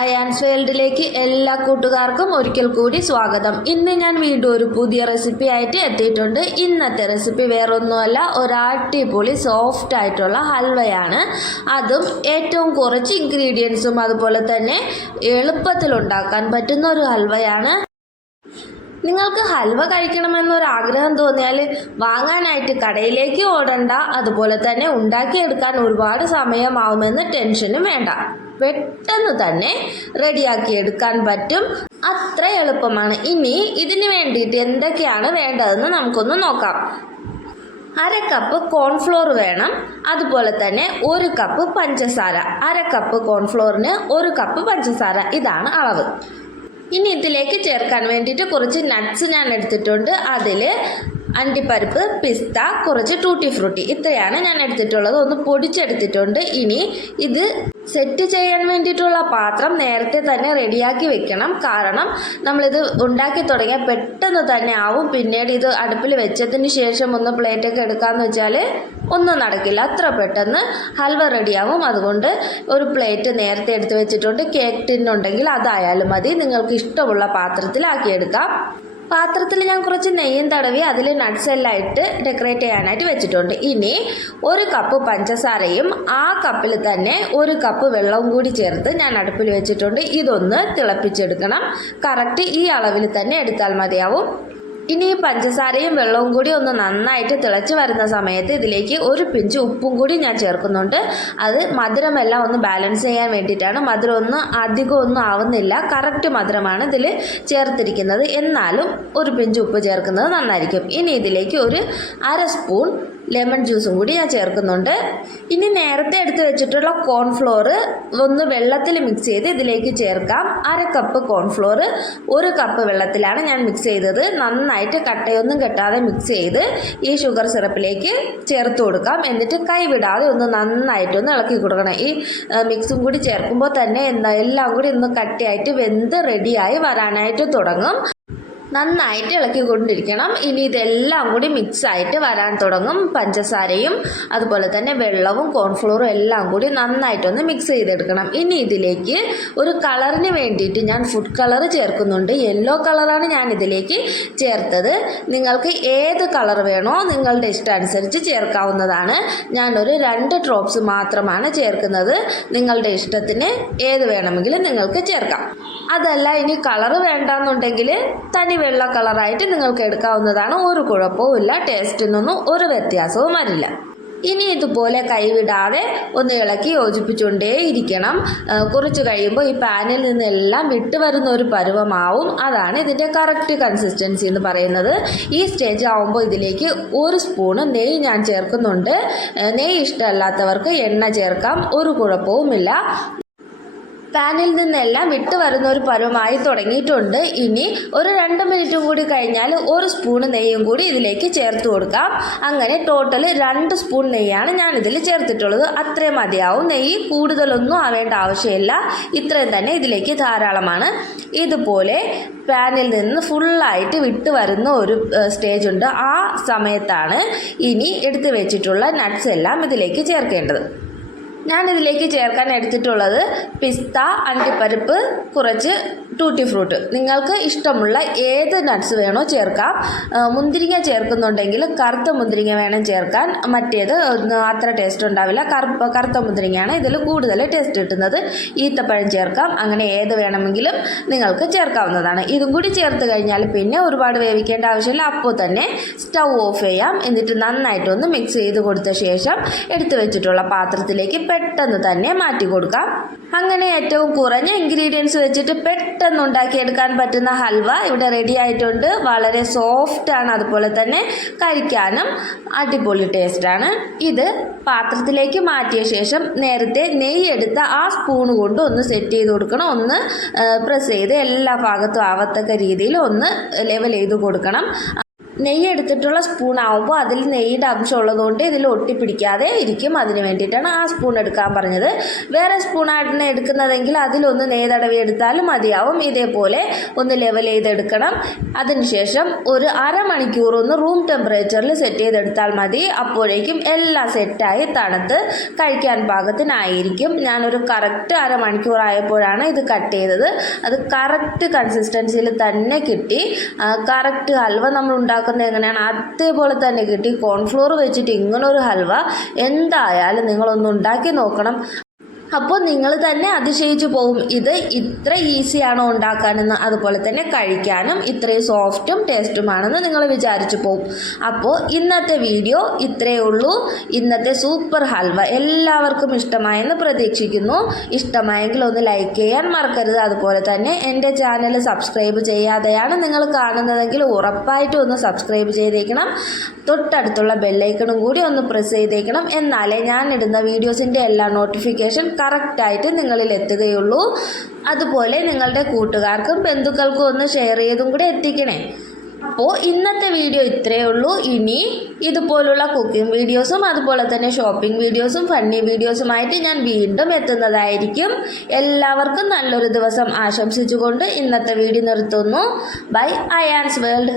അയാൻസ് വേൾഡിലേക്ക് എല്ലാ കൂട്ടുകാർക്കും ഒരിക്കൽ കൂടി സ്വാഗതം. ഇന്ന് ഞാൻ വീണ്ടും ഒരു പുതിയ റെസിപ്പി ആയിട്ട് എത്തിയിട്ടുണ്ട്. ഇന്നത്തെ റെസിപ്പി വേറൊന്നുമല്ല ഒരു സോഫ്റ്റ് ആയിട്ടുള്ള ഹൽവയാണ്. അതും ഏറ്റവും കുറച്ച് ഇൻഗ്രീഡിയൻസും അതുപോലെ തന്നെ എളുപ്പത്തിൽ ഉണ്ടാക്കാൻ പറ്റുന്ന ഒരു ഹൽവയാണ്. നിങ്ങൾക്ക് ഹൽവ കഴിക്കണമെന്നൊരു ആഗ്രഹം തോന്നിയാൽ വാങ്ങാനായിട്ട് കടയിലേക്ക് ഓടണ്ട. അതുപോലെ തന്നെ ഉണ്ടാക്കിയെടുക്കാൻ ഒരുപാട് സമയമാവുമെന്ന് ടെൻഷനും വേണ്ട. പെട്ടെന്ന് തന്നെ റെഡിയാക്കി എടുക്കാൻ പറ്റും. അത്ര എളുപ്പമാണ്. ഇനി ഇതിന് വേണ്ടിയിട്ട് എന്തൊക്കെയാണ് വേണ്ടതെന്ന് നമുക്കൊന്ന് നോക്കാം. അര കപ്പ് കോൺഫ്ലോർ വേണം. അതുപോലെ തന്നെ ഒരു കപ്പ് പഞ്ചസാര. അര കപ്പ് കോൺഫ്ലോറിന് ഒരു കപ്പ് പഞ്ചസാര. ഇതാണ് അളവ്. ഇനി ഇതിലേക്ക് ചേർക്കാൻ വേണ്ടിയിട്ട് കുറച്ച് നട്ട്സ് ഞാൻ എടുത്തിട്ടുണ്ട്. അതിൽ അണ്ടിപ്പരിപ്പ് പിസ്ത കുറച്ച് ടൂട്ടി ഫ്രൂട്ടി ഇത്രയാണ് ഞാൻ എടുത്തിട്ടുള്ളത്. ഒന്ന് പൊടിച്ചെടുത്തിട്ടുണ്ട്. ഇനി ഇത് സെറ്റ് ചെയ്യാൻ വേണ്ടിയിട്ടുള്ള പാത്രം നേരത്തെ തന്നെ റെഡിയാക്കി വെക്കണം. കാരണം നമ്മളിത് ഉണ്ടാക്കി തുടങ്ങിയാൽ പെട്ടെന്ന് തന്നെ ആവും. പിന്നീട് ഇത് അടുപ്പിൽ വെച്ചതിന് ശേഷം ഒന്ന് പ്ലേറ്റൊക്കെ എടുക്കാമെന്ന് വെച്ചാൽ ഒന്നും നടക്കില്ല. അത്ര പെട്ടെന്ന് ഹൽവ റെഡിയാവും. അതുകൊണ്ട് ഒരു പ്ലേറ്റ് നേരത്തെ എടുത്ത് വെച്ചിട്ടുണ്ട്. കേക്ക് ടിന്നുണ്ടെങ്കിൽ അതായാലും മതി. നിങ്ങൾക്ക് ഇഷ്ടമുള്ള പാത്രത്തിലാക്കിയെടുക്കാം പാത്രത്തിൽ ഞാൻ കുറച്ച് നെയ്യും തടവി അതിൽ നട്ട്സ് എല്ലാം ഇട്ട് ഡെക്കറേറ്റ് ചെയ്യാനായിട്ട് വെച്ചിട്ടുണ്ട്. ഇനി ഒരു കപ്പ് പഞ്ചസാരയും ആ കപ്പിൽ തന്നെ ഒരു കപ്പ് വെള്ളവും കൂടി ചേർത്ത് ഞാൻ അടുപ്പിൽ വെച്ചിട്ടുണ്ട്. ഇതൊന്ന് തിളപ്പിച്ചെടുക്കണം. കറക്റ്റ് ഈ അളവിൽ തന്നെ എടുത്താൽ മതിയാവും. ഇനി ഈ പഞ്ചസാരയും വെള്ളവും കൂടി ഒന്ന് നന്നായിട്ട് തിളച്ച് വരുന്ന സമയത്ത് ഇതിലേക്ക് ഒരു പിഞ്ച് ഉപ്പും കൂടി ഞാൻ ചേർക്കുന്നുണ്ട്. അത് മധുരമെല്ലാം ഒന്ന് ബാലൻസ് ചെയ്യാൻ വേണ്ടിയിട്ടാണ്. മധുരം ഒന്ന് അധികം ഒന്നും ആവുന്നില്ല. കറക്റ്റ് മധുരമാണ് ഇതിൽ ചേർത്തിരിക്കുന്നത്. എന്നാലും ഒരു പിഞ്ച് ഉപ്പ് ചേർക്കുന്നത് നന്നായിരിക്കും. ഇനി ഇതിലേക്ക് ഒരു അര സ്പൂൺ ലെമൺ ജ്യൂസും കൂടി ഞാൻ ചേർക്കുന്നുണ്ട്. ഇനി നേരത്തെ എടുത്ത് വെച്ചിട്ടുള്ള കോൺഫ്ലോർ ഒന്ന് വെള്ളത്തിൽ മിക്സ് ചെയ്ത് ഇതിലേക്ക് ചേർക്കാം. അര കപ്പ് കോൺഫ്ലോർ ഒരു കപ്പ് വെള്ളത്തിലാണ് ഞാൻ മിക്സ് ചെയ്തത്. നന്നായിട്ട് കട്ടയൊന്നും കെട്ടാതെ മിക്സ് ചെയ്ത് ഈ ഷുഗർ സിറപ്പിലേക്ക് ചേർത്ത് കൊടുക്കാം. എന്നിട്ട് കൈ വിടാതെ ഒന്ന് നന്നായിട്ടൊന്ന് ഇളക്കി കൊടുക്കണം. ഈ മിക്സും കൂടി ചേർക്കുമ്പോൾ തന്നെ എന്താ എല്ലാം കൂടി ഒന്ന് കട്ടിയായിട്ട് വെന്ത് റെഡിയായി വരാനായിട്ട് തുടങ്ങും. നന്നായിട്ട് ഇളക്കി കൊണ്ടിരിക്കണം ഇനി ഇതെല്ലാം കൂടി മിക്സായിട്ട് വരാൻ തുടങ്ങും പഞ്ചസാരയും അതുപോലെ തന്നെ വെള്ളവും കോൺഫ്ലോറും എല്ലാം കൂടി നന്നായിട്ടൊന്ന് മിക്സ് ചെയ്തെടുക്കണം. ഇനി ഇതിലേക്ക് ഒരു കളറിന് വേണ്ടിയിട്ട് ഞാൻ ഫുഡ് കളർ ചേർക്കുന്നുണ്ട്. യെല്ലോ കളറാണ് ഞാൻ ഇതിലേക്ക് ചേർത്തത്. നിങ്ങൾക്ക് ഏത് കളർ വേണോ നിങ്ങളുടെ ഇഷ്ടമനുസരിച്ച് ചേർക്കാവുന്നതാണ്. ഞാനൊരു രണ്ട് ഡ്രോപ്സ് മാത്രമാണ് ചേർക്കുന്നത്. നിങ്ങളുടെ ഇഷ്ടത്തിന് ഏത് വേണമെങ്കിലും നിങ്ങൾക്ക് ചേർക്കാം. അതല്ല ഇനി കളർ വേണ്ടെന്നുണ്ടെങ്കിൽ തനി വെള്ള കളറായിട്ട് നിങ്ങൾക്ക് എടുക്കാവുന്നതാണ്. ഒരു കുഴപ്പവും ഇല്ല. ടേസ്റ്റിനൊന്നും ഒരു വ്യത്യാസവും വരില്ല. ഇനി ഇതുപോലെ കൈവിടാതെ ഒന്ന് ഇളക്കി യോജിപ്പിച്ചുകൊണ്ടേ ഇരിക്കണം കുറച്ച് കഴിയുമ്പോൾ ഈ പാനിൽ നിന്നെല്ലാം വിട്ട് വരുന്ന ഒരു പരുവമാവും. അതാണ് ഇതിന്റെ കറക്റ്റ് കൺസിസ്റ്റൻസി എന്ന് പറയുന്നത്. ഈ സ്റ്റേജ് ആവുമ്പോൾ ഇതിലേക്ക് ഒരു സ്പൂണ് നെയ്യ് ഞാൻ ചേർക്കുന്നുണ്ട്. നെയ്യ് ഇഷ്ടമല്ലാത്തവർക്ക് എണ്ണ ചേർക്കാം. ഒരു കുഴപ്പവുമില്ല. പാനിൽ നിന്നെല്ലാം വിട്ടു വരുന്ന ഒരു പരുവമായി തുടങ്ങിയിട്ടുണ്ട്. ഇനി ഒരു രണ്ട് മിനിറ്റും കൂടി കഴിഞ്ഞാൽ ഒരു സ്പൂൺ നെയ്യും കൂടി ഇതിലേക്ക് ചേർത്ത് കൊടുക്കാം. അങ്ങനെ ടോട്ടൽ രണ്ട് സ്പൂൺ നെയ്യാണ് ഞാൻ ഇതിൽ ചേർത്തിട്ടുള്ളത്. അത്രയും മതിയാവും. നെയ്യ് കൂടുതലൊന്നും ആവേണ്ട ആവശ്യമില്ല. ഇത്രയും തന്നെ ഇതിലേക്ക് ധാരാളമാണ്. ഇതുപോലെ പാനിൽ നിന്ന് ഫുള്ളായിട്ട് വിട്ട് വരുന്ന ഒരു സ്റ്റേജ് ഉണ്ട്. ആ സമയത്താണ് ഇനി എടുത്തു വെച്ചിട്ടുള്ള നട്ട്സ് എല്ലാം ഇതിലേക്ക് ചേർക്കേണ്ടത്. ഞാൻ ഇതിലേക്ക് ചേർക്കാൻ എടുത്തിട്ടുള്ളത് പിസ്ത അണ്ടിപ്പരിപ്പ് കുറച്ച് ടൂട്ടി ഫ്രൂട്ട്. നിങ്ങൾക്ക് ഇഷ്ടമുള്ള ഏത് നട്ട്സ് വേണോ ചേർക്കാം. മുന്തിരിങ്ങ ചേർക്കുന്നുണ്ടെങ്കിൽ കറുത്ത മുന്തിരിങ്ങ വേണം ചേർക്കാൻ. മറ്റേത് അത്ര ടേസ്റ്റ് ഉണ്ടാവില്ല. കറുപ്പ് കറുത്ത മുന്തിരിങ്ങയാണ് ഇതിൽ കൂടുതൽ ടേസ്റ്റ് കിട്ടുന്നത്. ഈത്തപ്പഴം ചേർക്കാം. അങ്ങനെ ഏത് വേണമെങ്കിലും നിങ്ങൾക്ക് ചേർക്കാവുന്നതാണ്. ഇതും കൂടി ചേർത്ത് കഴിഞ്ഞാൽ പിന്നെ ഒരുപാട് വേവിക്കേണ്ട ആവശ്യമില്ല. അപ്പോൾ തന്നെ സ്റ്റൗ ഓഫ് ചെയ്യാം. എന്നിട്ട് നന്നായിട്ടൊന്ന് മിക്സ് ചെയ്ത് കൊടുത്ത ശേഷം എടുത്തു വെച്ചിട്ടുള്ള പാത്രത്തിലേക്ക് പെട്ടെന്ന് തന്നെ മാറ്റി കൊടുക്കാം. അങ്ങനെ ഏറ്റവും കുറഞ്ഞ ഇൻഗ്രീഡിയൻസ് വെച്ചിട്ട് പെട്ടെന്ന് ഉണ്ടാക്കിയെടുക്കാൻ പറ്റുന്ന ഹൽവ ഇവിടെ റെഡി ആയിട്ടുണ്ട്. വളരെ സോഫ്റ്റ് ആണ്. അതുപോലെ തന്നെ കഴിക്കാനും അടിപൊളി ടേസ്റ്റാണ് ഇത് പാത്രത്തിലേക്ക് മാറ്റിയ ശേഷം നേരത്തെ നെയ്യ് എടുത്ത ആ സ്പൂൺ കൊണ്ട് ഒന്ന് സെറ്റ് ചെയ്ത് കൊടുക്കണം. ഒന്ന് പ്രസ് ചെയ്ത് എല്ലാ ഭാഗത്തും ആവത്തക്ക രീതിയിൽ ഒന്ന് ലെവൽ ചെയ്ത് കൊടുക്കണം. നെയ്യ് എടുത്തിട്ടുള്ള സ്പൂൺ ആവുമ്പോൾ അതിൽ നെയ്യുടെ അംശം ഉള്ളതുകൊണ്ട് ഇതിൽ ഒട്ടിപ്പിടിക്കാതെ ഇരിക്കും. അതിന് വേണ്ടിയിട്ടാണ് ആ സ്പൂൺ എടുക്കാൻ പറഞ്ഞത്. വേറെ സ്പൂണായിട്ടാണ് എടുക്കുന്നതെങ്കിൽ അതിലൊന്ന് നെയ്യ് തടവി എടുത്താലും മതിയാവും. ഇതേപോലെ ഒന്ന് ലെവൽ ചെയ്തെടുക്കണം. അതിനുശേഷം ഒരു അരമണിക്കൂർ ഒന്ന് റൂം ടെമ്പറേച്ചറിൽ സെറ്റ് ചെയ്തെടുത്താൽ മതി. അപ്പോഴേക്കും എല്ലാം സെറ്റായി തണുത്ത് കഴിക്കാൻ പാകത്തിനായിരിക്കും. ഞാനൊരു കറക്റ്റ് അരമണിക്കൂർ ആയപ്പോഴാണ് ഇത് കട്ട് ചെയ്തത്. അത് കറക്റ്റ് കൺസിസ്റ്റൻസിയിൽ തന്നെ കിട്ടി. കറക്റ്റ് ഹൽവ നമ്മൾ ഉണ്ടാക്കുന്നത് എങ്ങനെയാണ്? അതേപോലെ തന്നെ കിട്ടി കോൺഫ്ലോർ വെച്ചിട്ട് ഇങ്ങനൊരു ഹൽവ എന്തായാലും നിങ്ങളൊന്ന് ഉണ്ടാക്കി നോക്കണം. അപ്പോൾ നിങ്ങൾ തന്നെ അതിശയിച്ചു പോകും ഇത് ഇത്ര ഈസിയാണോ ഉണ്ടാക്കാനെന്ന്. അതുപോലെ തന്നെ കഴിക്കാനും ഇത്രയും സോഫ്റ്റും ടേസ്റ്റുമാണെന്ന് നിങ്ങൾ വിചാരിച്ചു പോകും അപ്പോൾ ഇന്നത്തെ വീഡിയോ ഇത്രയേ ഉള്ളൂ. ഇന്നത്തെ സൂപ്പർ ഹൽവ എല്ലാവർക്കും ഇഷ്ടമായെന്ന് പ്രതീക്ഷിക്കുന്നു. ഇഷ്ടമായെങ്കിൽ ഒന്ന് ലൈക്ക് ചെയ്യാൻ മറക്കരുത്. അതുപോലെ തന്നെ എന്റെ ചാനൽ സബ്സ്ക്രൈബ് ചെയ്യാതെയാണ് നിങ്ങൾ കാണുന്നതെങ്കിൽ ഉറപ്പായിട്ടും ഒന്ന് സബ്സ്ക്രൈബ് ചെയ്തേക്കണം. തൊട്ടടുത്തുള്ള ബെല്ലൈക്കണും കൂടി ഒന്ന് പ്രസ് ചെയ്തേക്കണം. എന്നാലേ ഞാൻ ഇടുന്ന വീഡിയോസിന്റെ എല്ലാ നോട്ടിഫിക്കേഷൻ കറക്റ്റായിട്ട് നിങ്ങളിൽ എത്തുകയുള്ളൂ. അതുപോലെ നിങ്ങളുടെ കൂട്ടുകാർക്കും ബന്ധുക്കൾക്കും ഒന്ന് ഷെയർ ചെയ്തും കൂടെ എത്തിക്കണേ. അപ്പോൾ ഇന്നത്തെ വീഡിയോ ഇത്രയേ ഉള്ളൂ. ഇനി ഇതുപോലുള്ള കുക്കിംഗ് വീഡിയോസും അതുപോലെ തന്നെ ഷോപ്പിംഗ് വീഡിയോസും ഫണ്ണി വീഡിയോസുമായിട്ട് ഞാൻ വീണ്ടും എത്തുന്നതായിരിക്കും. എല്ലാവർക്കും നല്ലൊരു ദിവസം ആശംസിച്ചുകൊണ്ട് ഇന്നത്തെ വീഡിയോ നിർത്തുന്നു. By Ayan's world